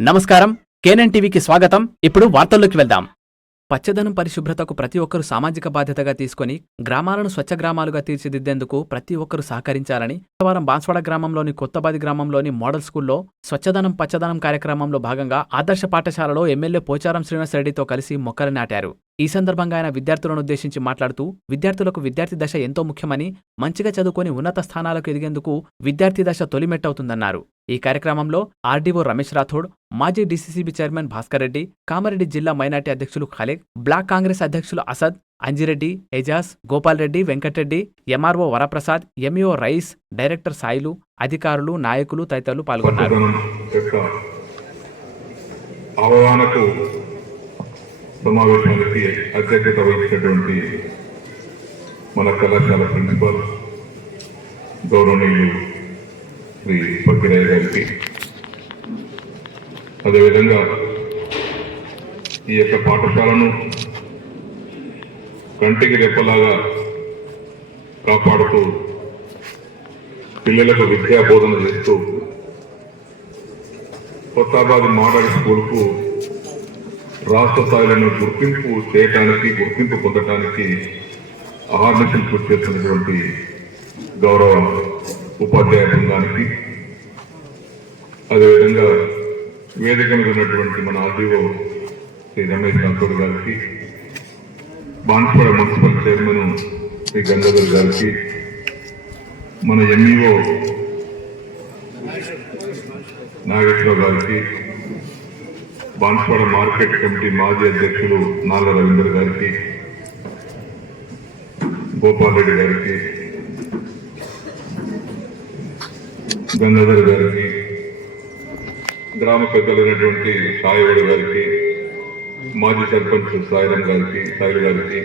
నమస్కారం, కేఎన్ఎన్ టీవీకి స్వాగతం. ఇప్పుడు వార్తల్లోకి వెళ్దాం. పచ్చదనం పరిశుభ్రతకు ప్రతి ఒక్కరూ సామాజిక బాధ్యతగా తీసుకుని గ్రామాలను స్వచ్ఛ గ్రామాలుగా తీర్చిదిద్దేందుకు ప్రతి ఒక్కరూ సహకరించాలని శుక్రవారం బాన్స్వాడ గ్రామంలోని కొత్తబాది గ్రామంలోని మోడల్ స్కూల్లో స్వచ్ఛదనం పచ్చదనం కార్యక్రమంలో భాగంగా ఆదర్శ పాఠశాలలో ఎమ్మెల్యే పోచారం శ్రీనివాస్ రెడ్డితో కలిసి మొక్కలు నాటారు. ఈ సందర్భంగా ఆయన విద్యార్థులను ఉద్దేశించి మాట్లాడుతూ విద్యార్థులకు విద్యార్థి దశ ఎంతో ముఖ్యమని, మంచిగా చదువుకొని ఉన్నత స్థానాలకు ఎదిగేందుకు విద్యార్థి దశ తొలిమెట్టవుతుందన్నారు. ఈ కార్యక్రమంలో ఆర్డీఓ రమేష్ రాథోడ్, మాజీ డీసీసీబీ చైర్మన్ భాస్కర్ రెడ్డి, కామారెడ్డి జిల్లా మైనార్టీ అధ్యక్షులు ఖాలిక్, బ్లాక్ కాంగ్రెస్ అధ్యక్షులు Asad, Anjireddy, Ejaz, Gopal Reddy, Venkatareddy, MRO Varaprasad, MEO Rais, director Sailu, అధికారులు, నాయకులు తదితరులు పాల్గొన్నారు. సమావేశానికి అధ్యక్షత వహించినటువంటి మన కళాశాల ప్రిన్సిపల్ గౌరవనీయులు శ్రీ పక్కిరయ్య గారికి, అదేవిధంగా ఈ యొక్క పాఠశాలను కంటికి రెప్పలాగా కాపాడుతూ పిల్లలకు విద్యా బోధన చేస్తూ కొత్తబాద్ మోడల్ స్కూల్కు రాష్ట్ర స్థాయిలో గుర్తింపు పొందడానికి అహర్నిశలు కృషి చేస్తున్నటువంటి గౌరవ ఉపాధ్యాయ బృందానికి, అదేవిధంగా వేదిక మీద ఉన్నటువంటి మన ఆర్డీఓ శ్రీ రమేష్ రాథోడ్ గారికి, బాన్స్వాడ మున్సిపల్ చైర్మన్ శ్రీ గంగాధర్ గారికి, మన ఎంఈఓ నాగేశ్వరరావు గారికి, బాన్స్వాడ మార్కెట్ కమిటీ మాజీ అధ్యక్షులు నాగ రవీందర్ గారికి, గోపాల్ రెడ్డి గారికి, గంగాధర్ గారికి, గ్రామ పెద్దలైనటువంటి సాయివాడు గారికి, మాజీ సర్పంచ్ సాయిరాం గారికి, సాయిలు గారికి,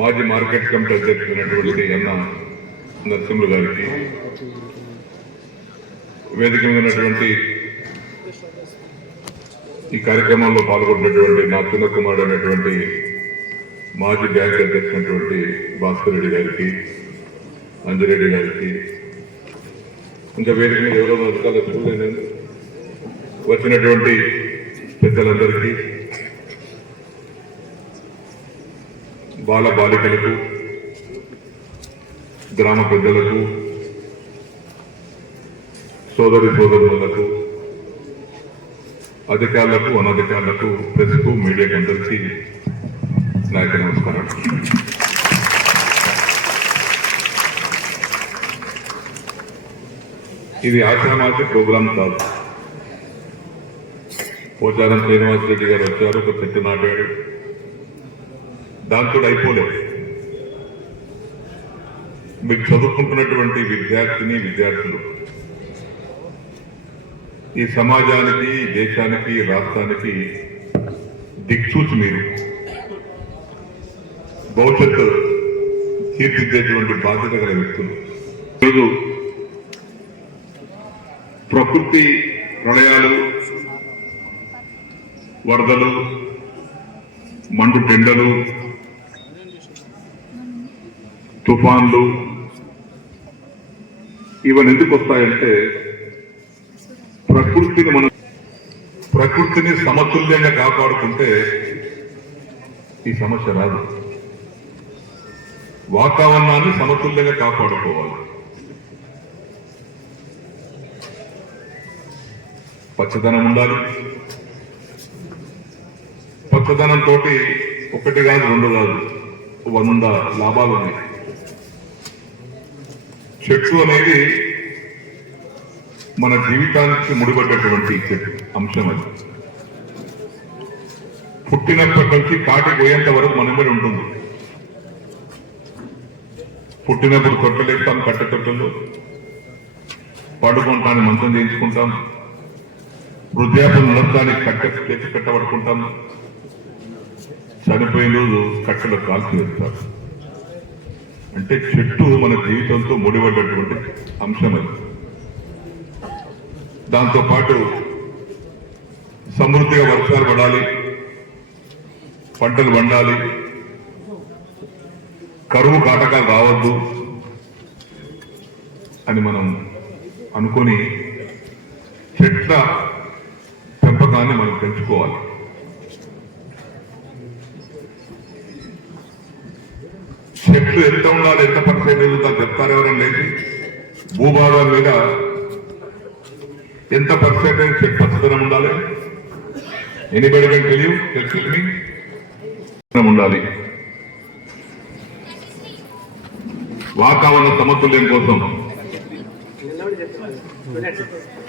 మాజీ మార్కెట్ కమిటీ అధ్యక్షులైనటువంటి అన్న నరసింహులు గారికి, వేదిక మీద ఉన్నటువంటి ఈ కార్యక్రమంలో పాల్గొన్నటువంటి నా చిన్న కుమారుడు అనేటువంటి మాజీ బ్యాంక్ అధ్యక్షుడు భాస్కర్ రెడ్డి గారికి, అంజిరెడ్డి గారికి, ఇంకా వేదిక మీద ఎవరో అధికారులు చూడలేదు వచ్చినటువంటి పెద్దలందరికీ, బాల బాలికలకు, గ్రామ పెద్దలకు, సోదరులకు, అధికారులకు, అనధికారులకు, ప్రెస్కు, మీడియాకు అందరికీ నా యొక్క నమస్కారం. ఇది ఆశామాసి ప్రోగ్రాం కాదు. పోచారం శ్రీనివాస్ రెడ్డి గారు వచ్చారు, ఒక చెట్టు నాటాడు, దాంతో అయిపోలేదు. మీకు చదువుకుంటున్నటువంటి విద్యార్థులు ఈ సమాజానికి, దేశానికి, రాష్ట్రానికి దిక్సూచి మీరు భవిష్యత్తు తీర్చిదిద్దేటువంటి బాధ్యత గల వ్యక్తులు. ఈరోజు ప్రకృతి ప్రళయాలు, వరదలు, మండు టెండలు, తుఫాన్లు ఇవన్నీ ఎందుకు వస్తాయంటే ప్రకృతిని సమతుల్యంగా కాపాడుకుంటే ఈ సమస్య రాదు. వాతావరణాన్ని సమతుల్యంగా కాపాడుకోవాలి. పచ్చదనం ఉండాలి. పచ్చదనంతో ఒకటి కాదు, రెండు కాదు, 100 లాభాలు ఉన్నాయి. చెట్టు అనేది మన జీవితానికి ముడిపడ్డటువంటి అంశం. అది పుట్టినప్పటి నుంచి కాటికి పోయేంత వరకు మన మీద ఉంటుంది. పుట్టినప్పుడు తొట్టలేస్తాం, కట్ట తొట్టలు పడుకుంటాను, మంచం చేయించుకుంటాం, వృద్ధాప్యం నడపడానికి కట్టబడుకుంటాం, చనిపోయిన రోజు కట్టలో కాల్చి వేస్తారు. అంటే చెట్టు మన జీవితంతో ముడిపడ్డటువంటి అంశం. అది దాంతోపాటు సమృద్ధిగా వర్షాలు పడాలి, పంటలు పండాలి, కరువు కాటకాలు రావద్దు అని మనం అనుకొని చెట్ల పెంపకాన్ని మనం పెంచుకోవాలి. చెట్లు ఎంత ఉండాలి, ఎంత పర్సెంటేజ్ ఉండాలి చెప్తారు ఎవరైనా లేదు. భూభాగం మీద ఎంత పర్సెంటేజ్ చెట్టు పచ్చదనం ఉండాలి? ఎనీబడి కెన్ టెల్ యూ, ఉండాలి. వాతావరణ సమతుల్యం కోసం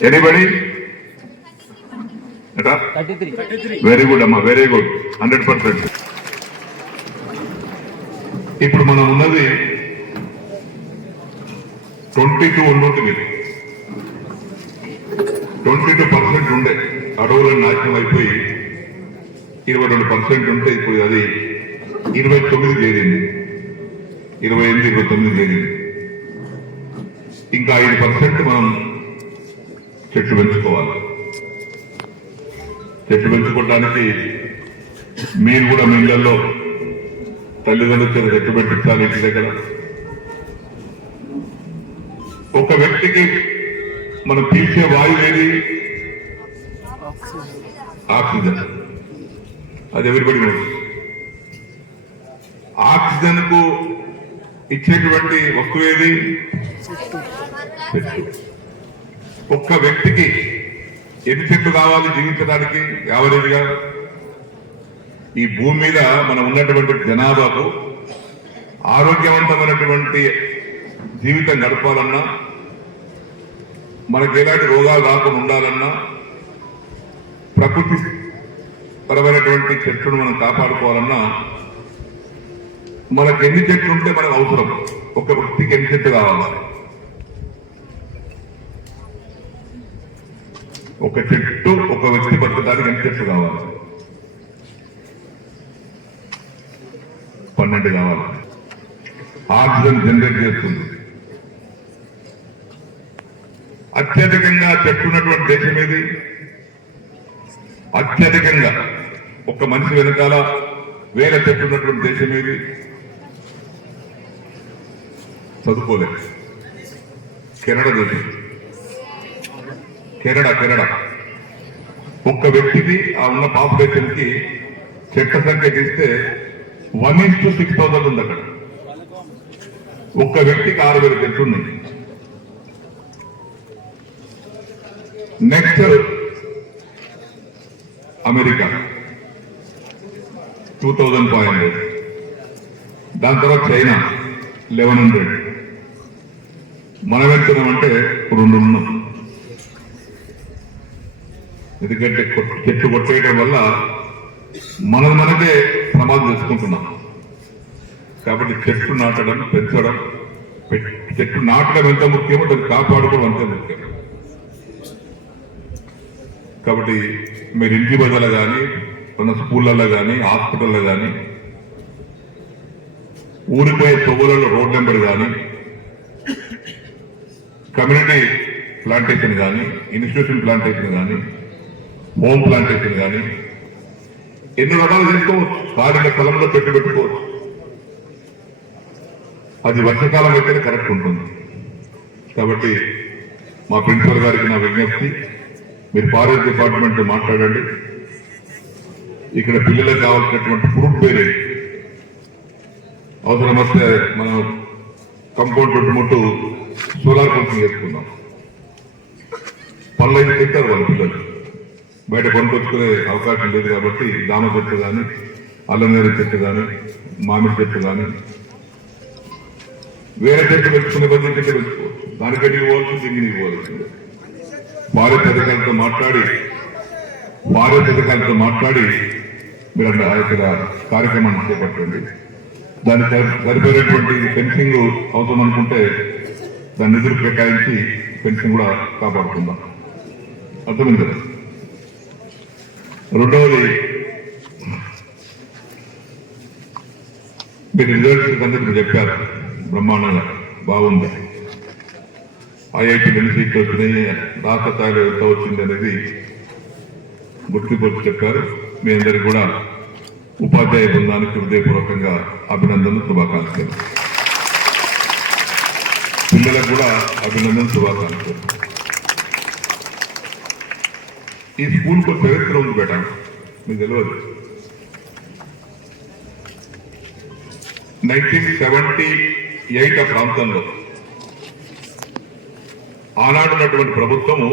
ఎనీబడి? వెరీ గుడ్ అమ్మా, వెరీ గుడ్, 100%. ఇప్పుడు మనం ఉన్నది 22 ఉంటుంది. 22% ఉండే అడవులను నాశనం అయిపోయి 22% ఉంటే ఇప్పుడు అది 29 చేరింది, 28, 29 చేరింది. ఇంకా 5% మనం చెట్లు పెంచుకోవాలి. చెట్లు పెంచుకోవడానికి మీరు కూడా మీ ఇళ్లలో తల్లిదండ్రులు చెట్టు పెట్టించాలి. ఇంటి దగ్గర ఒక వ్యక్తికి మనం పీల్చే వాయువు ఏది? ఆక్సిజన్. అది ఎవరిబడి ఆక్సిజన్ కు ఇచ్చేటువంటి వస్తువు ఏది? చెట్టు. ఒక్క వ్యక్తికి ఎన్ని చెట్లు కావాలి జీవించడానికి యావరేజ్ గా? ఈ భూమి మీద మనం ఉన్నటువంటి జనాభాకు ఆరోగ్యవంతమైనటువంటి జీవితం గడపాలన్నా, మనకు ఎలాంటి రోగాలు రాకుండా ఉండాలన్నా, ప్రకృతి పరమైనటువంటి చెట్లను మనం కాపాడుకోవాలన్నా మనకు ఎన్ని చెట్లు ఉంటే మనకు అవసరం? ఒక వ్యక్తికి ఎన్ని చెట్లు కావాలి? ఒక చెట్టు ఒక వ్యక్తి బతకడానికి ఎన్ని చెట్లు కావాలి? 12 కావాలి. ఆక్సిజన్ జనరేట్ చేస్తుంది. అత్యధికంగా చెట్లు ఉన్నటువంటి దేశం ఏది? అత్యధికంగా ఒక మనిషి వెనకాల 1000 చెట్లు ఉన్నటువంటి దేశం ఏది? చదువుకోలేదు. కెనడా దేశం. కెనడా ఒక్క వ్యక్తికి ఆ ఉన్న పాపులేషన్ కి చెట్ల సంఖ్య తీస్తే 1:6000 ఉంది అక్కడ. ఒక్క వ్యక్తికి 6000 చెట్లు ఉన్నాయి. Next America 2500. దాని తర్వాత చైనా 1100. మనం ఎంతున్నామంటే 2 ఉన్నాం. ఎందుకంటే చెట్లు కొట్టేయడం వల్ల మనకే ప్రమాదం చేసుకుంటున్నాం. కాబట్టి చెట్లు నాటడం, పెంచడం, చెట్లు నాటడం ఎంత ముఖ్యమో దాన్ని కాపాడుకోవడం అంతే ముఖ్యం. కాబట్టి మీరు ఇంటి బదుల కానీ, మన స్కూళ్ళల్లో కానీ, హాస్పిటల్లో కానీ, ఊరిపోయే తొవ్వులలో రోడ్ నెంబర్ కానీ, కమ్యూనిటీ ప్లాంటేషన్ కానీ, ఇన్స్టిట్యూషన్ ప్లాంటేషన్ కానీ, హోమ్ ప్లాంటేషన్ కానీ ఎన్ని రకాలు చేసుకోవచ్చు. ఖాళీల స్థలంలో పెట్టుకోవచ్చు. అది వర్షాకాలం అయితేనే కరెక్ట్ ఉంటుంది. కాబట్టి మా ప్రిన్సిపల్ గారికి నా విజ్ఞప్తి, మీరు ఫారెస్ట్ డిపార్ట్మెంట్ మాట్లాడండి. ఇక్కడ పిల్లలకు కావాల్సినటువంటి ఫ్రూట్ బేరీ అవసరం వస్తే మనం కంపౌండ్ చుట్టుముట్టు సోలార్ పంపింగ్ చేసుకుందాం. పనులు అయితే తింటారు వాళ్ళ పిల్లలు. బయట కొనుకొచ్చుకునే అవకాశం లేదు కాబట్టి దామ చెట్టు కానీ, అల్లనేరు చెట్టు కానీ, మామిడి చెట్టు కానీ, వేరే చెట్టు పెట్టుకునే బదులు చెట్టు పెట్టుకోవచ్చు. దానికట్టి పోవచ్చు, దింగిని పోవచ్చు. ఫారెస్ట్ అధికారులతో మాట్లాడి మీరు ఆ యొక్క కార్యక్రమాన్ని చేపట్టండి. దానికి సరిపోయినటువంటి ఫెన్సింగ్ అవసరం అనుకుంటే దాన్ని నిధులు కేటాయించి ఫెన్సింగ్ కూడా కాపాడుకుందాం. అర్థమైంది కదా? రెండవది, మీరు రిజల్ట్స్ కంటే మీరు చెప్పారు బ్రహ్మాండంగా బాగుంది. ఐఐటి ఎన్ని సీట్లు వచ్చినాయి, రాష్ట్ర స్థాయిలో ఎంత వచ్చింది అనేది గుర్తింపు చెప్పారు. మీ అందరికీ కూడా ఉపాధ్యాయ బృందానికి హృదయపూర్వకంగా అభినందనలు, శుభాకాంక్షలు. పిల్లలకు కూడా అభినందనలు, శుభాకాంక్షలు. ఈ స్కూల్కు చరిత్ర ఉంది బేట, మీకు తెలియదు. 1978 ఆ ప్రాంతంలో ఆనాడున్నటువంటి ప్రభుత్వము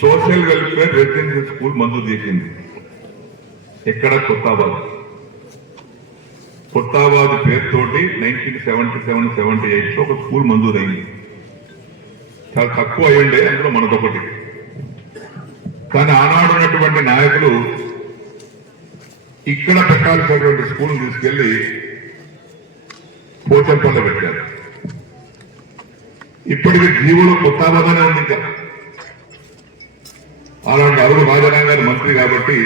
సోషల్ వెల్ఫేర్ రెసిడెన్షియల్ స్కూల్ మంజూరు చేసింది. ఎక్కడ? కొత్తాబాద్ పేరుతోటి 1977-78 ఒక స్కూల్ మంజూరైంది. చాలా తక్కువ అయ్యండే, అందులో మనదొకటి. కానీ ఆనాడు ఉన్నటువంటి నాయకులు ఇక్కడ పెట్టాల్సినటువంటి స్కూల్ తీసుకెళ్లి పోచంపల్లి పెట్టారు. ఇప్పటికి జీవులు కొత్తాబాదనే ఉంది. ఇంకా అలాంటి అరుగు రాజారాం గారు మంత్రి కాబట్టి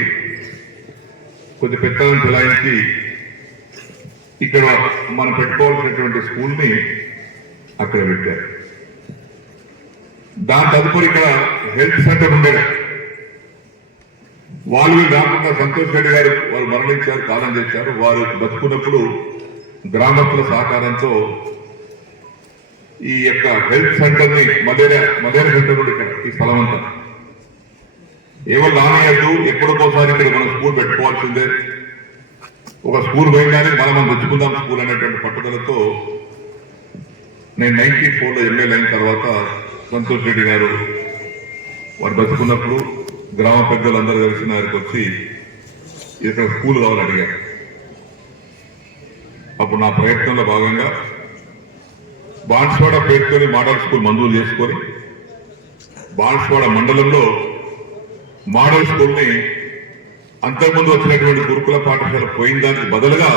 కొద్ది పెద్దలను చెలాయించి ఇక్కడ మనం పెట్టుకోవాల్సినటువంటి స్కూల్ ని అక్కడ పెట్టారు. దాని తదుపరి ఇక్కడ హెల్త్ సెంటర్ ఉండేది. వాళ్ళు కాకుండా సంతోష్ రెడ్డి గారు వారు మరణించారు, కాలం చేశారు. వారు బతుకున్నప్పుడు గ్రామస్తుల సహకారంతో ఈ యొక్క హెల్త్ సెంటర్ ని మలేరియా సెంటర్ కూడా ఇక్కడ ఈ స్థలం అంతా ఏమో రానియద్దు, ఎప్పటికోసారి ఇక్కడ మనం స్కూల్ పెట్టుకోవాల్సిందే, ఒక స్కూల్ పోయిగానే మనం తెచ్చుకుందాం స్కూల్ అనేటువంటి పట్టుదలతో నేను 94లో ఎమ్మెల్యే అయిన తర్వాత సంతోష్ రెడ్డి గారు వారు బతుకున్నప్పుడు గ్రామ పెద్దలందరూ కలిసి వారికి వచ్చి ఇక్కడ స్కూల్ కావాలని అడిగారు. అప్పుడు నా ప్రయత్నంలో భాగంగా బాన్స్వాడ పేరుతోని మోడల్ స్కూల్ మంజూరు చేసుకొని బాన్స్వాడ మండలంలో మోడల్ స్కూల్ ని అంతకుముందు వచ్చినటువంటి గురుకుల పాఠశాల పోయిన దానికి బదులుగా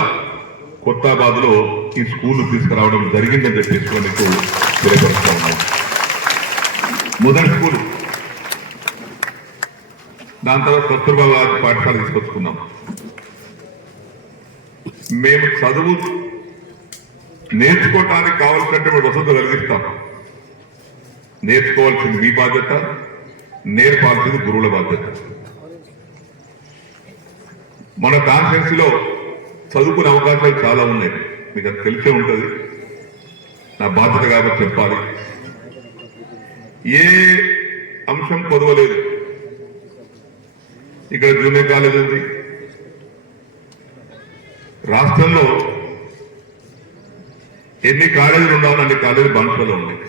కొత్తాబాద్ లో ఈ స్కూల్ తీసుకురావడం జరిగిందని చెప్పేసి మీకు తెలియపరుస్తా ఉన్నాం. మొదటి స్కూల్, దాని తర్వాత కస్తూర్బా పాఠశాల తీసుకొచ్చుకున్నాం. మేము చదువు నేర్చుకోవటానికి కావాల్సినటువంటి వసతులు కలిగిస్తాం. నేర్చుకోవాల్సింది మీ బాధ్యత, నేర్పాల్సింది గురువుల బాధ్యత. మన కాన్ఫరెన్స్ లో చదువుకునే అవకాశాలు చాలా ఉన్నాయి, మీకు అది తెలిసే ఉంటుంది. నా బాధ్యత కాబట్టి చెప్పాలి. ఏ అంశం కొదవలేదు. ఇక్కడ జూనియర్ కాలేజ్ ఉంది. రాష్ట్రంలో ఎన్ని కాలేజీలు ఉండాలని అన్ని కాలేజీలు బాన్స్వాడలో ఉన్నాయి.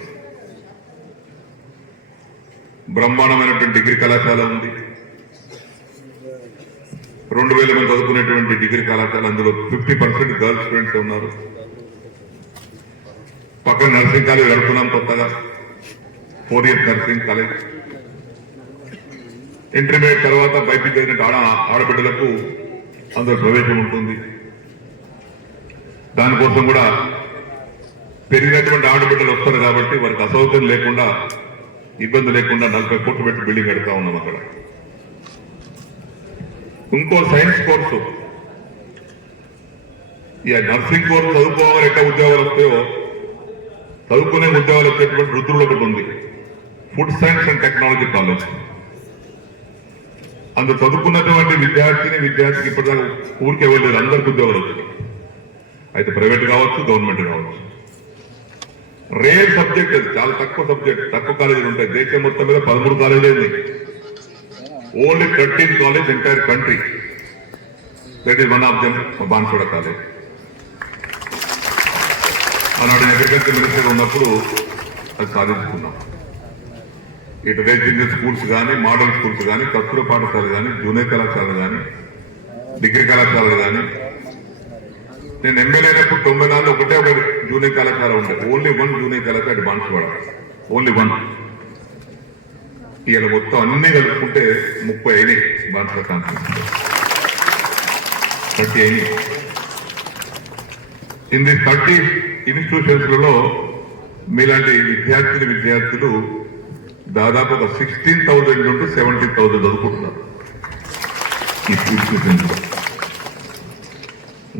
బ్రహ్మాండమైనటువంటి డిగ్రీ కళాశాల ఉంది. 2000 మంది చదువుకునేటువంటి డిగ్రీ కళాశాల, అందులో 50% గర్ల్స్ స్టూడెంట్స్ ఉన్నారు. పక్కన నర్సింగ్ కాలేజ్ నడుపుతున్నాం కొత్తగా, 4 years నర్సింగ్ కాలేజ్. ఇంటర్మీడియట్ తర్వాత బయటికి జరిగిన ఆడబిడ్డలకు అందులో ప్రవేశం ఉంటుంది. దానికోసం కూడా పెరిగినటువంటి ఆడబిడ్డలు వస్తారు కాబట్టి వారికి అసౌకర్యం లేకుండా, ఇబ్బంది లేకుండా 40 కోట్లు పెట్టి బిల్డింగ్ కడతా ఉన్నాం అక్కడ. ఇంకో సైన్స్ కోర్సు, ఈ నర్సింగ్ కోర్సు చదువుకోవాలి, ఎట్లా ఉద్యోగాలు వస్తాయో చదువుకునే ఉద్యోగాలు వచ్చేటువంటి రుద్రులు ఒకటి ఉంది, food science and technology college. అందులో చదువుకున్నటువంటి విద్యార్థికి ఇప్పటిదాకా ఊరికే వెళ్ళలేదు, అందరికి ఉద్యోగాలు వచ్చినాయి. అయితే ప్రైవేట్ కావచ్చు, గవర్నమెంట్ కావచ్చు. రేర్ సబ్జెక్ట్, అది చాలా తక్కువ సబ్జెక్ట్, తక్కువ కాలేజీలు ఉంటాయి. దేశం మొత్తం మీద 13 కాలేజీలు ఉంది. Only 13 college entire country. That is one of them Banswada college. ఆనాడు అగ్రికల్చర్ మినిస్టర్ ఉన్నప్పుడు అది సాధించుకున్నాం. ఇటు రెసిడెన్షియల్ స్కూల్స్ కానీ, మోడల్ స్కూల్స్ కానీ, కస్తూర పాఠశాలలు కానీ, జూనియర్ కళాశాలలు కానీ, డిగ్రీ కళాశాలలు కానీ. నేను ఎమ్మెల్యే అయినప్పుడు 94 ఒకటే ఒక జూనియర్ కళాశాల ఉండేది. ఓన్లీ 1 జూనియర్ కళాశాల బాన్స్వాడ, ఓన్లీ 1. ఇవాళ మొత్తం అన్ని కలుపుకుంటే 30 అయినాయి బాన్స్వాడ కాన్ఫరెన్స్, 30 అయినాయి. ఇన్ ది 30 ఇన్స్టిట్యూషన్స్లలో మీలాంటి విద్యార్థులు దాదాపు ఒక 16,000 నుండి 17,000 చదువుకుంటున్నారు ఈ ఇన్స్టిట్యూషన్స్ లో.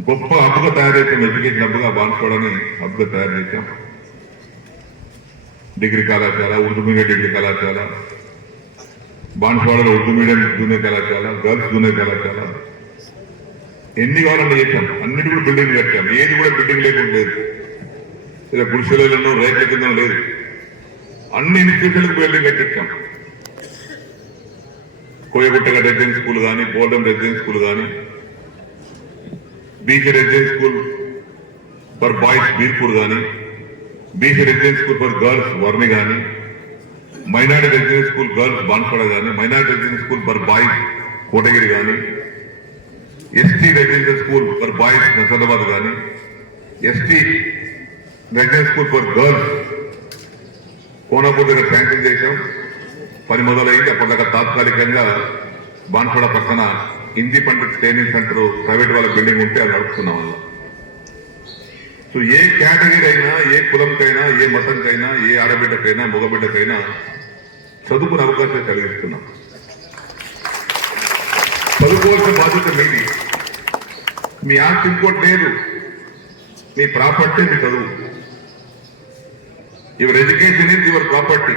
గొప్ప హబ్గా తయారు చేసాం, ఎడ్యుకేషన్ హబ్గా బాన్స్వాడని హబ్గా తయారు చేశాం. డిగ్రీ కళాశాల, ఉర్దూ మీడియం డిగ్రీ కళాశాల, బాన్స్వాడలో ఉర్దూ మీడియం జూనియర్ కళాశాల, గర్ల్స్ జూనియర్ కళాశాల, ఎన్ని కావాలని చేశాం. అన్నిటి కూడా బిల్డింగ్ కట్టాం. ఏది కూడా బిల్డింగ్ లేకుండా లేదు. ఇలా గుడిసెలలో రైతుల కింద లేదు. అన్ని ఇన్స్టిట్యూషన్లకు బిల్డింగ్ కట్టించాం. కోయగుట్టగ రెసిడెన్స్ స్కూల్ కానీ, బోర్డం రెసిడెన్స్ స్కూల్ కానీ, BC residence school for boys Birpur కానీ, BC residence school for girls Varni కానీ, minority residence school girls Banswada కానీ, minority residence school for boys Kotagiri కానీ, ST residential school for boys Nasarabad కానీ, ST residence school for girls Konapur దగ్గర sanction చేశాం. పని మొదలైంది. అప్పటిదాకా తాత్కాలికంగా బాన్స్వాడ పక్కన Hindi pandit training centre private వాళ్ళ బిల్డింగ్ ఉంటే అది నడుపుతున్నాం వల్ల. సో ఏ కేటగిరీ అయినా, ఏ కులంకైనా, ఏ మతంకైనా, ఏ ఆడబిడ్డకైనా, మగబిడ్డకైనా చదువుకునే అవకాశం కలిగిస్తున్నాం. చదువుకోవాల్సిన బాధ్యత మీది. మీ ఆస్తి ఇంకోటి లేదు, మీ ప్రాపర్టీ మీ చదువు. Your education is your property,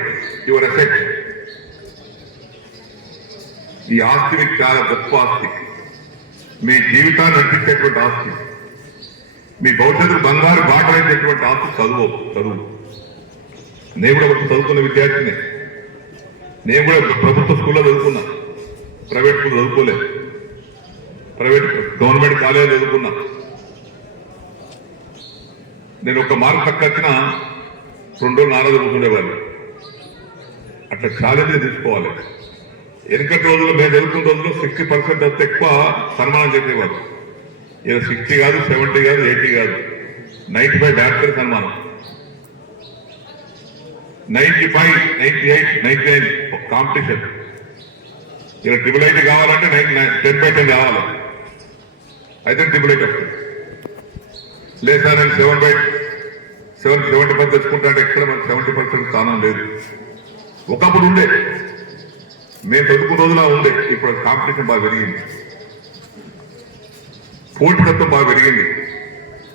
your asset. ఈ ఆస్తి మీకు చాలా గొప్ప ఆస్తి, మీ జీవితాన్ని నడిపించేటువంటి ఆస్తి, మీ భవిష్యత్తుకు బంగారు బాట వేసేటువంటి ఆస్తి చదువు. నేను కూడా ఒక చదువుకున్న విద్యార్థిని. నేను కూడా ప్రభుత్వ స్కూల్లో చదువుకున్నా, ప్రైవేట్ స్కూల్ చదువుకోలేదు. గవర్నమెంట్ కాలేజ్ చదువుకున్నా. నేను ఒక మార్క్ తక్కువ వచ్చినా 2 రోజులు నారాజు కూర్చుండేవాళ్ళు. అట్లా ఛాలెంజ్ తీసుకోవాలి. వెనుకటి రోజుల్లో మేము చదువుకున్న రోజుల్లో 60% వస్తే ఎక్కువ సన్మానం చేసేవారు. ఏదో 60 కాదు, 70 కాదు, 80 కాదు, 95 డాక్టర్ సన్మానం, 95, 98, 99 ఒక కాంపిటీషన్. ఇలా 888 కావాలంటే 10/10 కావాలి, అయితే 888 వస్తుంది. లేదు సార్ నేను 70% తెచ్చుకుంటా అంటే ఎక్కడ మనకు 70% స్థానం లేదు. ఒకప్పుడు ఉండే, మేము చదువుకున్న రోజులా ఉండే. ఇప్పుడు కాంపిటీషన్ బాగా పెరిగింది, పోటీతత్వం బాగా పెరిగింది.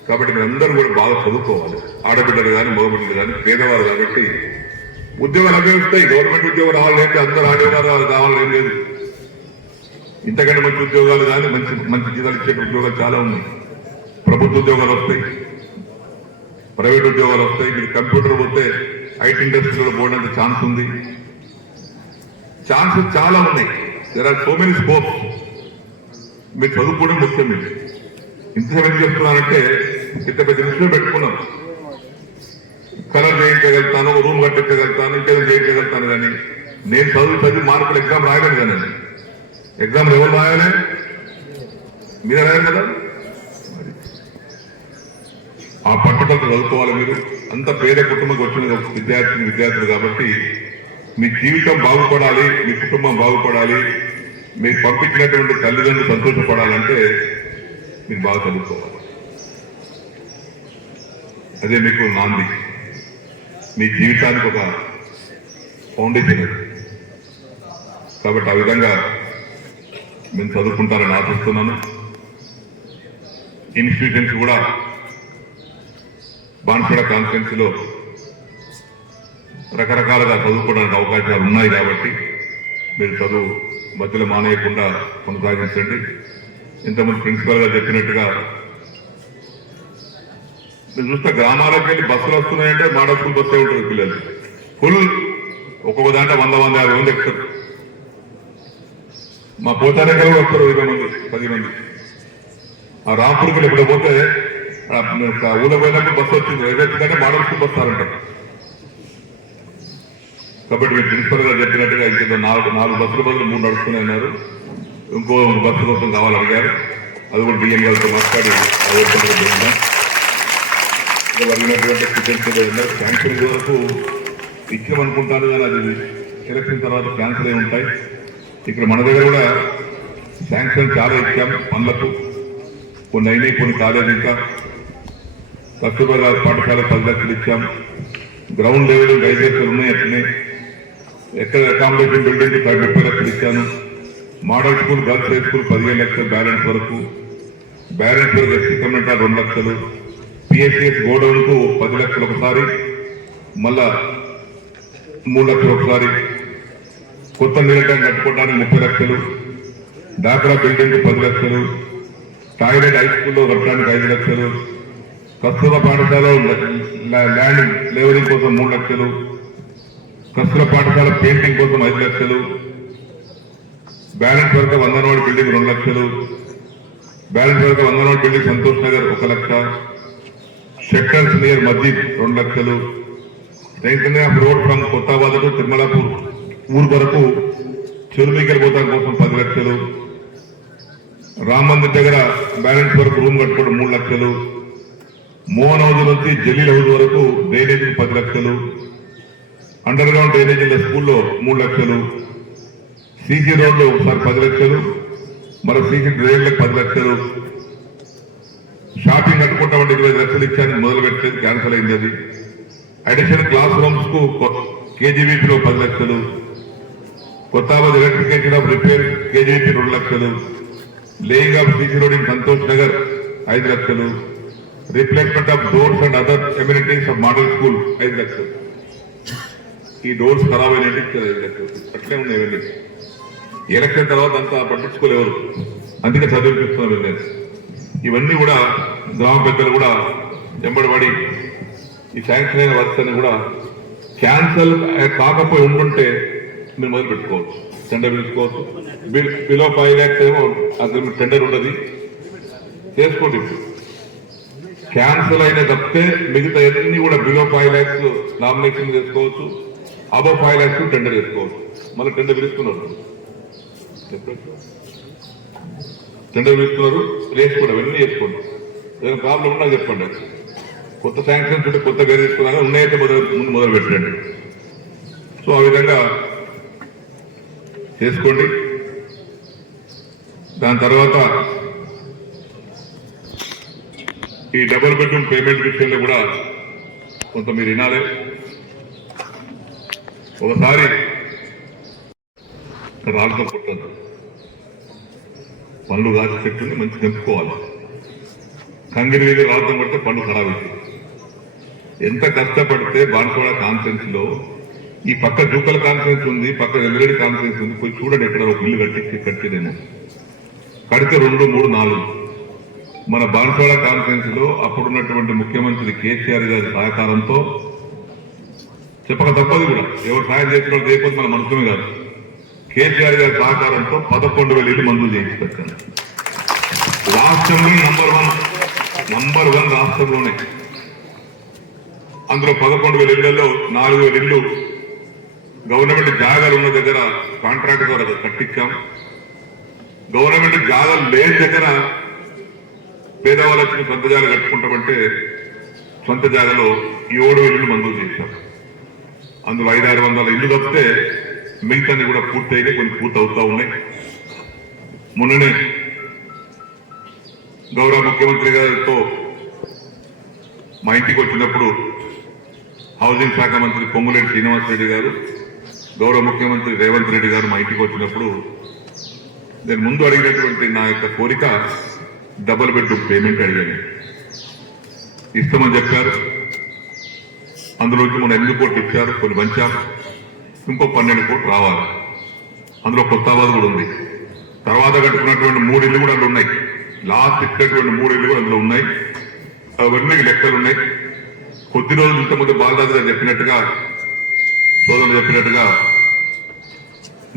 కాబట్టి మీరందరూ కూడా బాగా చదువుకోవాలి. ఆడబిడ్డలు కానీ, మగబిడ్డలు కానీ, పేదవారు కాబట్టి ఉద్యోగాలు అవే వస్తాయి. గవర్నమెంట్ ఉద్యోగం రావాలంటే అందరూ ఆడేవారు కావాలని లేదు. ఇంతకంటే మంచి ఉద్యోగాలు కానీ, మంచి జీతాలు ఇచ్చే ఉద్యోగాలు చాలా ఉన్నాయి. ప్రభుత్వ ఉద్యోగాలు వస్తాయి, ప్రైవేట్ ఉద్యోగాలు వస్తాయి. మీరు కంప్యూటర్ పోతే ఐటీ ఇండస్ట్రీలో పోవడానికి ఛాన్స్ ఉంది. ఛాన్సెస్ చాలా ఉన్నాయి. There are so many scopes. మీరు చదువుకోవడం ముఖ్యం. మీరు ఇంతసేపు చెప్తున్నానంటే ఇంత పెద్ద ఇన్స్టిట్యూట్ పెట్టుకున్నాను, కలర్ చేయించగలుగుతాను, రూమ్ కట్టించగలుగుతాను, ఇంకేదో చేయించగలుగుతాను. కానీ నేను చదివి మార్కులు ఎగ్జామ్ రాయలేదు. కానీ ఎగ్జామ్ ఎవరు రాయాలి? మీద రాయాలి కదా. ఆ పట్టుదలతో చదువుకోవాలి. మీరు అంత పేద కుటుంబంకి వచ్చిన విద్యార్థులు కాబట్టి మీ జీవితం బాగుపడాలి, మీ కుటుంబం బాగుపడాలి, మీకు పంపించినటువంటి తల్లిదండ్రులు సంతోషపడాలంటే మీరు బాగా చదువుకోవాలి. అదే మీకు నాంది, మీ జీవితానికి ఒక ఫౌండేషన్. కాబట్టి ఆ విధంగా మేము చదువుకుంటారని ఆశిస్తున్నాను. ఇన్స్టిట్యూషన్స్ కూడా బాన్స్వాడ కాన్స్టిట్యున్సీలో రకరకాలుగా చదువుకోవడానికి అవకాశాలు ఉన్నాయి. కాబట్టి మీరు చదువు మధ్యలో మానేయకుండా కొనసాగించండి. ఇంతకుముందు ప్రిన్సిపల్ గా చెప్పినట్టుగా మీరు చూస్తే గ్రామాలకు వెళ్ళి బస్సులు వస్తున్నాయంటే మోడల్ స్కూల్ బస్సే ఉంటుంది. పిల్లలు ఫుల్, ఒక్కొక్క దాంట్లో 100-150 మంది ఎక్కుతారు. మా పోతానే కూడా వస్తారు 20 మంది 10 మంది. ఆ రాంపూర్కి ఇప్పుడు పోతే ఊళ్ళో పోయినప్పుడు బస్సు వచ్చింది, ఎందుకంటే మోడల్ స్కూల్ బస్సు అంటారు. కాబట్టి మీరు ప్రిన్సిపల్ గా చెప్పినట్టుగా ఇంకేదో 4 బస్సుల బదులు 3 నడుస్తూనే ఉన్నారు. ఇంకో బస్సు కోసం కావాలడిగారు. అది కూడా డిఎం గారితో మాట్లాడి జరిగినటువంటి శాంక్షన్ వరకు ఇచ్చామనుకుంటారు. కానీ అది ఎలక్షన్ తర్వాత క్యాన్సిల్ అయి ఉంటాయి. ఇక్కడ మన దగ్గర కూడా శాంక్షన్ చాలా ఇచ్చాం పనులకు. కొన్ని అయినాయి, కొన్ని కాలేదు. ఇంకా కస్తూర్బా గారి పాఠశాల 10 లక్షలు ఇచ్చాం. గ్రౌండ్ లెవెల్ 5 లక్షలు ఉన్నాయి. అట్లనే ఎక్కడ అకామిడేషన్ బిల్డింగ్ 30 లక్షలు ఇచ్చాను. Model school, girls high school 15 లక్షలు బ్యాలెన్స్ వరకు ఎస్సీ కమ్యూనిటీ 2 లక్షలు, పిఎస్సిఎస్ గోడౌన్ కు 10 లక్షలు ఒకసారి, మళ్ళా 3 లక్షలు ఒకసారి, కొత్త నీళ్ళ ట్యాంక్ కట్టుకోవడానికి 30 లక్షలు, డాక్రా బిల్డింగ్ 10 లక్షలు, టాయిలెట్ హై స్కూల్లో కట్టడానికి 5 లక్షలు, కస్తూర్బా పాఠశాల ల్యాండ్ లెవలింగ్ కోసం 3 లక్షలు, కస్తుల పాఠశాల పెయింటింగ్ కోసం 5 లక్షలు, బ్యాలెన్స్ వర్క్ అంగన్వాడీ బిల్డింగ్ 2 లక్షలు, balance work Anganwadi building Santosh Nagar 1 lakh, sectors near మస్జిద్ 2 లక్షలు, strengthening of road from Kothabad to Tirumalapur ఊరు వరకు చెరువుకి పోతాం కోసం 10 లక్షలు, రామ్ మందిర్ దగ్గర బ్యాలెన్స్ వర్క్ రూమ్ కట్టుకోవడం 3 లక్షలు, మోహన్ హౌస్ నుంచి జలీల్ హౌస్ వరకు డ్రైనేజీ 10 లక్షలు, అండర్ గ్రౌండ్ డ్రైనేజీల స్కూల్లో 3 లక్షలు, సీసీ రోడ్లు ఒకసారి 10 లక్షలు, మరో సీసీ డ్రైన్లకు 10 లక్షలు, షాపింగ్ కట్టుకుంటామంటే 20 లక్షలు ఇచ్చాను మొదలు పెట్టేది క్యాన్సిల్ అయింది. అది అడిషనల్ క్లాస్ రూమ్స్ కు కేజీవీపీలో 10 లక్షలు, కొత్తాబాద్ ఎలక్ట్రిఫికేషన్ ఆఫ్ రిపేర్ కేజీవీపీ 2 లక్షలు, laying of CC road in Santosh Nagar 5 లక్షలు, replacement of doors and other amenities of model school 5 లక్షలు. ఈ డోర్స్ ఖరాబ్ అయినట్టు 5 లక్షలు అట్లే ఉన్నాయి. ఇవన్నీ ఎలక్షన్ తర్వాత అంతా పట్టించుకోలేరు, అందుకే చదివిపిస్తున్నాం వెళ్ళేది. ఇవన్నీ కూడా గ్రామ పెద్దలు కూడా వెంబడిపడి ఈ శాంక్షన్ అయిన వర్క్స్ అన్ని కూడా క్యాన్సల్ కాకపోయి ఉండుంటే మీరు మొదలు పెట్టుకోవచ్చు, టెండర్ పిలుచుకోవచ్చు. బిలో 5 lakhs ఏమో అసలు టెండర్ ఉండదు, చేసుకోండి. క్యాన్సల్ అయిన తప్పితే మిగతా అన్ని కూడా బిలో 5 lakhs నామినేషన్ చేసుకోవచ్చు, అబవ్ 5 lakhs టెండర్ చేసుకోవచ్చు. మళ్ళీ టెండర్ పిలుస్తున్నారు, రేస్ కూడా ఇవన్నీ చేసుకోండి. ఏదైనా ప్రాబ్లం ఉన్నా చెప్పండి. కొత్త శాంక్షన్స్ ఉంటే కొత్త వేరే తీసుకున్నాక ఉన్నాయంటే ముందు మొదలు పెట్టండి. సో ఆ విధంగా చేసుకోండి. దాని తర్వాత ఈ డబుల్ బెడ్రూమ్ పేమెంట్ విషయంలో కూడా కొంత మీరు వినాలి. ఒకసారి రాళ్ళతో పుట్టద్దు, పండ్లు కాసి చెట్టుని మంచి తెంపుకోవాలి. కంగిరి వీధి రాళ్ళతో పడితే పండ్లు ఖరాబ్ అవుతుంది. ఎంత కష్టపడితే బాన్స్వాడ కాన్ఫరెన్స్ లో ఈ పక్క జూకల్ కాన్ఫరెన్స్ ఉంది, పక్క ఎల్రెడ్డి కాన్ఫరెన్స్ ఉంది, పోయి చూడండి ఎక్కడ ఒక ఇల్లు కట్టిదేమో. కడితే 2, 3, 4 మన బాన్స్వాడ కాన్ఫరెన్స్ లో అప్పుడున్నటువంటి ముఖ్యమంత్రి కేసీఆర్ గారి సహకారంతో, చెప్పక తప్పదు కూడా, ఎవరు సాయం చేసిన వాళ్ళు చేయకపోతే మన మనసుమే కాదు, కేసీఆర్ గారి సహకారంతో 11,000 ఇల్లు మంజూరు చేయించి పెట్టాను. రాష్ట్రంలో నంబర్ 1 రాష్ట్రంలోనే. అందులో 11,000 ఇళ్లలో 4,000 ఇళ్లు గవర్నమెంట్ జాగాలు ఉన్న దగ్గర కాంట్రాక్ట్ ద్వారా కట్టించాం. గవర్నమెంట్ జాగాలు లేని దగ్గర పేదవాళ్ళు వచ్చిన సొంత జాగా కట్టుకుంటామంటే సొంత జాగాలో 7 ఇళ్లు మంజూరు చేశాం. అందులో 500-600 ఇళ్లు తప్పితే మిగతాన్ని కూడా పూర్తయినాయి, కొన్ని పూర్తి అవుతా ఉన్నాయి. మొన్ననే గౌరవ ముఖ్యమంత్రి గారితో మా ఇంటికి వచ్చినప్పుడు హౌసింగ్ శాఖ మంత్రి పొంగులేటి శ్రీనివాసరెడ్డి గారు, గౌరవ ముఖ్యమంత్రి రేవంత్ రెడ్డి గారు మా ఇంటికి వచ్చినప్పుడు నేను ముందు అడిగినటువంటి నా యొక్క కోరిక డబుల్ బెడ్రూమ్ పేమెంట్ అడిగాను. ఇస్తామని చెప్పారు. అందులోకి మన 8 కోట్లు ఇచ్చారు, కొన్ని పంచాం. ఇంకో 12 కోట్లు రావాలి. అందులో కొత్తాబాద్ కూడా ఉంది. తర్వాత కట్టుకున్నటువంటి 3 ఇళ్లు కూడా అందులో ఉన్నాయి. లాస్ట్ ఇచ్చినటువంటి 3 ఇళ్లు కూడా అందులో ఉన్నాయి. అవన్నీ లెక్కలు ఉన్నాయి. కొద్ది రోజులు ఇంతకుముందు బాలరాజు గారు చెప్పినట్టుగా, సోదరులు చెప్పినట్టుగా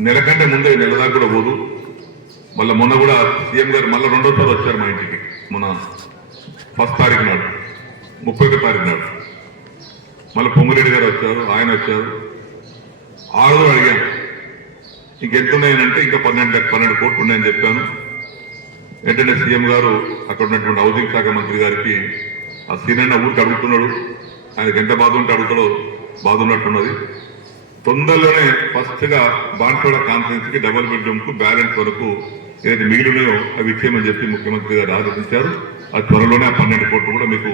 నెల కంటే ముందే నెల దాకా కూడా పోదు. మళ్ళీ మొన్న కూడా సీఎం గారు మళ్ళీ 2వ సారి వచ్చారు మా ఇంటికి. మన 1st తారీఖు నాడు, 31వ తారీఖు నాడు మళ్ళీ పొంగులేటి గారు వచ్చారు, ఆయన వచ్చారు. 6 రోజులు అడిగాను ఇంకెంతున్నాయనంటే ఇంకా 12 కోట్లు ఉన్నాయని చెప్పాను. వెంటనే సీఎం గారు అక్కడ ఉన్నటువంటి హౌసింగ్ శాఖ మంత్రి గారికి ఆ సీనన్న ఊరికి అడుగుతున్నాడు, ఆయనకి ఎంత బాధ ఉంటే అడుగుతాడో బాధ ఉన్నట్టున్నది. తొందరలోనే ఫస్ట్ గా బాన్స్వాడ కాన్ఫరెన్స్ కి డబుల్ బెడ్రూమ్ కు బ్యాలెన్స్ వరకు ఏదైతే మిగిలినాయో అవి ఇచ్చేయమని చెప్పి ముఖ్యమంత్రి గారు ఆదేశించారు. ఆ త్వరలోనే ఆ 12 కోట్లు కూడా మీకు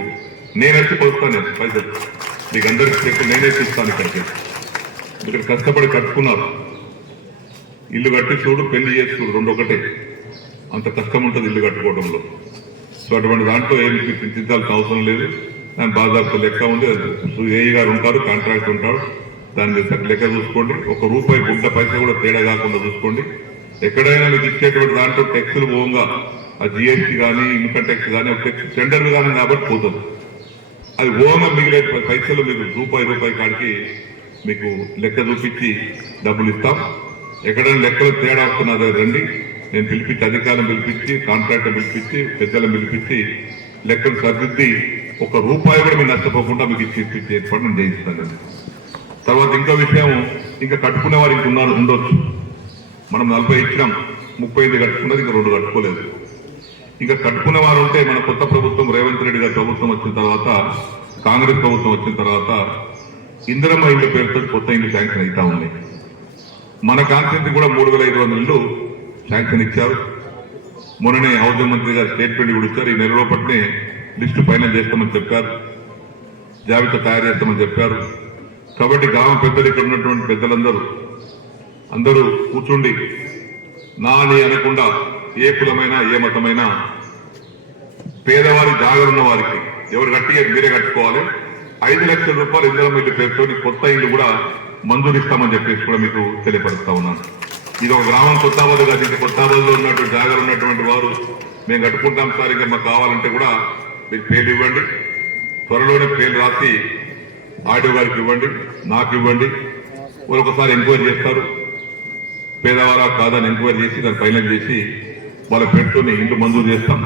నేనైతే పోస్తాను, పైసలు మీకు అందరికీ నేనైతే ఇస్తాను. ఇక్కడ కష్టపడి కట్టుకున్నారు. ఇల్లు కట్టి చూడు, పెళ్లి చేసి చూడు, 2 ఒకటే. అంత కష్టం ఉంటుంది ఇల్లు కట్టుకోవడంలో. సో అటువంటి దాంట్లో ఏమి చింతించాల్సిన అవసరం లేదు. దాని బాధాపు లెక్క ఉంది. ఏఈ గారు ఉంటారు, కాంట్రాక్ట్ ఉంటాడు, దాన్ని లెక్క చూసుకోండి. 1 రూపాయి గుడ్డ పైసా కూడా తేడా కాకుండా చూసుకోండి. ఎక్కడైనా మీకు ఇచ్చేటువంటి దాంట్లో టెక్స్లు పోగా ఆ జిఎస్టీ కానీ ఇన్కమ్ ట్యాక్స్ కానీ ఒక టెక్స్ టెండర్ విధానం కాబట్టి పోతుంది. అది ఓంగా మిగిలే పైసలు మీకు రూపాయి కాడికి మీకు లెక్క చూపించి డబ్బులు ఇస్తాం. ఎక్కడైనా లెక్కలు తేడా వస్తున్నా దగ్గర రండి, నేను పిలిపించి అధికారులను పిలిపించి కాంట్రాక్టర్ పిలిపించి పెద్దలను పిలిపించి లెక్కలు సరిదిద్ది ఒక రూపాయి కూడా మీరు నష్టపోకుండా మీకు ఇచ్చి ఏర్పాటు నేను చేయిస్తాను. తర్వాత ఇంకో విషయం, ఇంకా కట్టుకునే వారు ఇంక ఉండొచ్చు. మనం 40 ఇచ్చినాం, 35 కట్టుకున్నది, ఇంకా 2 కట్టుకోలేదు. ఇంకా కట్టుకునే వారు ఉంటే మన కొత్త ప్రభుత్వం రేవంత్ రెడ్డి గారి ప్రభుత్వం వచ్చిన తర్వాత, కాంగ్రెస్ ప్రభుత్వం వచ్చిన తర్వాత ఇందిరమ్మ ఇళ్ళ పేరుతో కొత్త ఇల్లు శాంక్షన్ అవుతా ఉన్నాయి. మన కాన్స్టిట్యూన్సీ కూడా 3500 ఇల్లు శాంక్షన్ ఇచ్చారు. మొన్ననే హౌసింగ్ మంత్రి గారు స్టేట్మెంట్ కూడా ఇచ్చారు. ఈ నెల లోపట్నే లిస్టు ఫైనల్ చేస్తామని చెప్పారు, జాబితా తయారు చేస్తామని చెప్పారు. కాబట్టి గ్రామ పెద్దలు, ఇక్కడ ఉన్నటువంటి పెద్దలందరూ అందరూ కూర్చుండి నాని అనకుండా ఏ కులమైనా ఏ మతమైనా పేదవారి జాగరున్న వారికి ఎవరు గట్టిగా మీరే కట్టుకోవాలి. 5 లక్షల రూపాయలు ఇందిరమ్మ ఇల్లు పేరుతో కొత్త ఇల్లు కూడా మంజూరు ఇస్తామని చెప్పేసి కూడా మీకు తెలియపరుస్తా ఉన్నాను. ఇది ఒక గ్రామం కొత్తాబాద్ కాదు. ఇది కొత్తాబాద్లో ఉన్నటువంటి జాగర్ ఉన్నటువంటి వారు మేము కట్టుకుంటాం సార్, ఇంకా మాకు కావాలంటే కూడా మీరు పేర్లు ఇవ్వండి. త్వరలోనే పేర్లు రాసి ఆడియో గారికి ఇవ్వండి, నాకు ఇవ్వండి. వాళ్ళు ఒకసారి ఎంక్వైరీ చేస్తారు, పేదవారా కాదని ఎంక్వైరీ చేసి దాన్ని ఫైనల్ చేసి వాళ్ళ పేరుతోని ఇంటి మంజూరు చేస్తాం.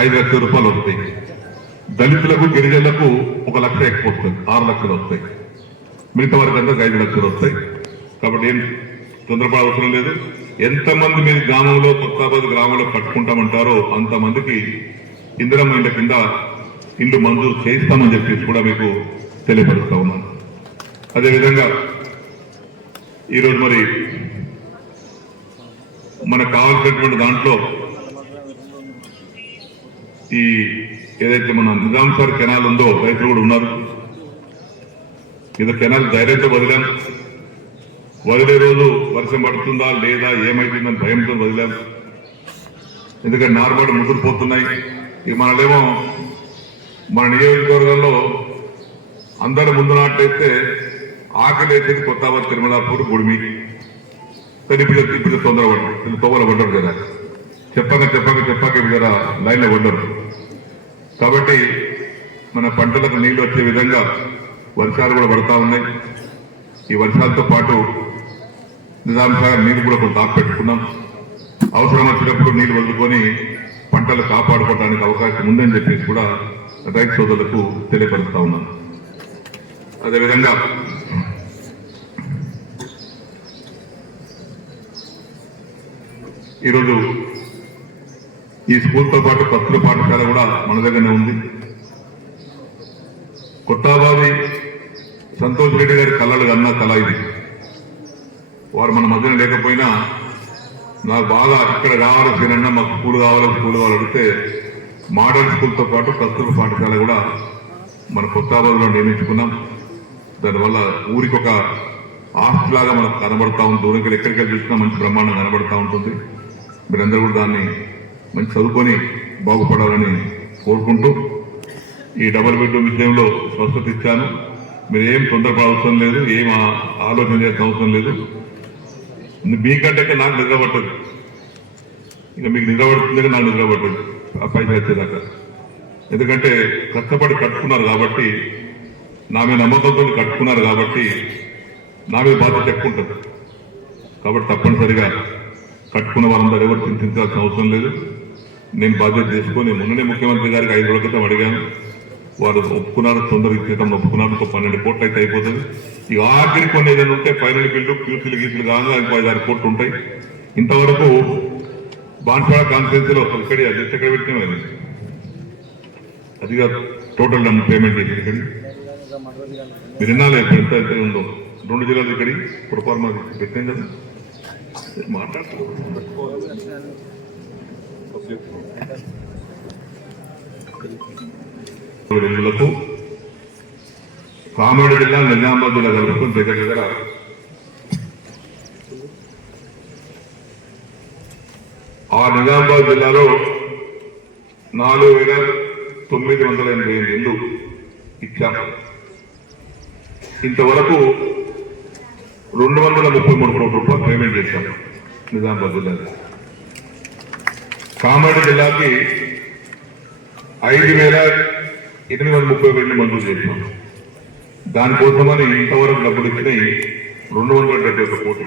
5 లక్షల రూపాయలు వస్తాయి. దళితులకు గిరిజనులకు 1 లక్ష ఎక్కువ వస్తుంది, 6 లక్షలు వస్తాయి. మిగతా వారికి అందరికి 5 లక్షలు వస్తాయి. కాబట్టి ఏం తొందరపడ అవసరం లేదు. ఎంతమంది మీరు గ్రామంలో కొత్తాబాద్ గ్రామంలో కట్టుకుంటామంటారో అంతమందికి ఇందిరమ్మ ఇళ్ళ కింద ఇల్లు మంజూరు చేయిస్తామని చెప్పేసి కూడా మీకు తెలియపరుస్తా ఉన్నాను. అదేవిధంగా ఈరోజు మరి మనకు కావాల్సినటువంటి దాంట్లో ఈ ఏదైతే మన నిజాం సార్ కెనాల్ ఉందో రైతులు కూడా ఉన్నారు. ఇది కెనాల్ ధైర్యంతో వదిలాం. వదిలే రోజు వర్షం పడుతుందా లేదా ఏమైతుందని భయంతో వదిలాం. ఎందుకంటే నార్మల్ ముగ్గురుపోతున్నాయి. ఇక మనలేమో మన నియోజకవర్గంలో అందరూ ముందు నాటేస్తే ఆకలి వేసేది కొత్తాబాద్, తిరుమలాపూర్, గుడిమి. కానీ ఇప్పుడు తొందరపడ్డారు, తొవ్వలు పడ్డారు కదా, చెప్పక దగ్గర లైన్లో పడ్డారు. కాబట్టి మన పంటలకు నీళ్లు వచ్చే విధంగా వర్షాలు కూడా పడతా ఉన్నాయి. ఈ వర్షాలతో పాటు నిజాం సాగర్ నీరు కూడా కొంత ఆపెట్టుకున్నాం. అవసరం వచ్చినప్పుడు నీళ్లు వదులుకొని పంటలు కాపాడుకోవడానికి అవకాశం ఉందని చెప్పేసి కూడా రైతు సోదరులకు తెలియపరుస్తా ఉన్నాం. అదేవిధంగా ఈరోజు ఈ స్కూల్తో పాటు పత్తుల పాఠశాల కూడా మన దగ్గరనే ఉంది. కొత్తాబాది సంతోష్ రెడ్డి గారి కళలు కన్నా కళ ఇది. వారు మన మధ్యన లేకపోయినా నాకు బాగా ఇక్కడ కావాలి సీనన్నా, మాకు స్కూల్ కావాలి అడిగితే మోడల్ స్కూల్తో పాటు పత్తుల పాఠశాల కూడా మన కొత్తాబాద్లో నిర్మించుకున్నాం. దానివల్ల ఊరికి ఒక ఆస్తి లాగా మనకు కనబడతా ఉంటుంది. ఊరికి ఎక్కడికి చూసినా మంచి బ్రహ్మాండం కనబడతా ఉంటుంది. మీరందరూ కూడా దాన్ని మంచి చదువుకొని బాగుపడాలని కోరుకుంటూ ఈ డబుల్ బెడ్రూమ్ విషయంలో స్వస్థత ఇచ్చాను. మీరు ఏం తొందరపడ అవసరం లేదు, ఏం ఆలోచన చేసిన అవసరం లేదు. మీకంటే నాకు నిద్రపట్టదు, ఇక మీకు నిద్రపడుతుంది, నాకు నిద్రపట్టదు ఆ పైసలు వచ్చేదాకా. ఎందుకంటే కష్టపడి కట్టుకున్నారు కాబట్టి, నా మీద నమ్మకంతో కట్టుకున్నారు కాబట్టి నా మీద బాధ్యత ఎక్కువ ఉంటుంది. కాబట్టి తప్పనిసరిగా కట్టుకున్న వాళ్ళందరూ ఎవరు చింతించాల్సిన అవసరం లేదు. నేను బాధ్యత చేసుకొని మొన్ననే ముఖ్యమంత్రి గారికి 5 రోజుల క్రితం అడిగాను. వారు ఒప్పుకున్నారు, తొందరగా ఇచ్చేద్దాం ఒప్పుకున్నారు. ఒక 12 కోట్లు అయితే అయిపోతుంది. ఇక ఆఖరి కొన్ని ఏదైనా ఉంటే ఫైనల్ బిల్లు క్యూసీలు గీసులు కాగా ఇంకో 5-6 కోట్లు ఉంటాయి. ఇంతవరకు బాన్స్వాడ కాన్స్టిట్యున్సీలో ఇక్కడి అధ్యక్ష ఎక్కడ పెట్టినా అదిగా టోటల్ పేమెంట్ చేసి ఇక్కడ మీరు వినాలి. ఎంత అయితే ఉందో 2 జిల్లాలు ఇక్కడి పురపాలన పెట్టింది కదా మాట్లాడుతూ కామారెడ్డి జిల్లా, నిజామాబాద్ జిల్లా కలుపుకుని దగ్గర ఆ నిజామాబాద్ జిల్లాలో 4,988 ఇల్లు ఇచ్చాము. ఇంతవరకు 233 కోట్ల రూపాయలు పేమెంట్ చేశాము నిజామాబాద్ జిల్లాలో. కామారెడ్డి జిల్లాకి 5,830 మంజూరు చేశాము. దానికోసమని ఇంతవరకు డబ్బులు ఇచ్చినాయి 271 కోట్లు,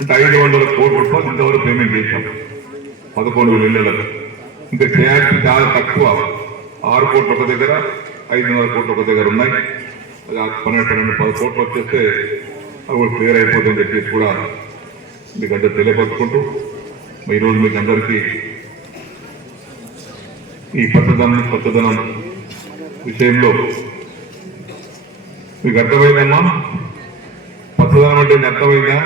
అంటే 500 కోట్ల రూపాయలు ఇంతవరకు పేమెంట్ చేశాం 11,000 ఇళ్లకు. ఇంకా చేయాల్సి చాలా తక్కువ, 6 కోట్లు ఒక దగ్గర, 500 కోట్లు ఒక దగ్గర ఉన్నాయి. అది 12-10 కోట్లు వచ్చేస్తే అవి కూడా క్లియర్ అయిపోతుందని చెప్పేసి కూడా మీకంటే తెలియపరుచుకుంటూ, ఈరోజు మీకు అందరికీ ఈ పచ్చదనం విషయంలో మీకు అర్థమైందమ్మా? పచ్చదనం అంటే అర్థమైందా?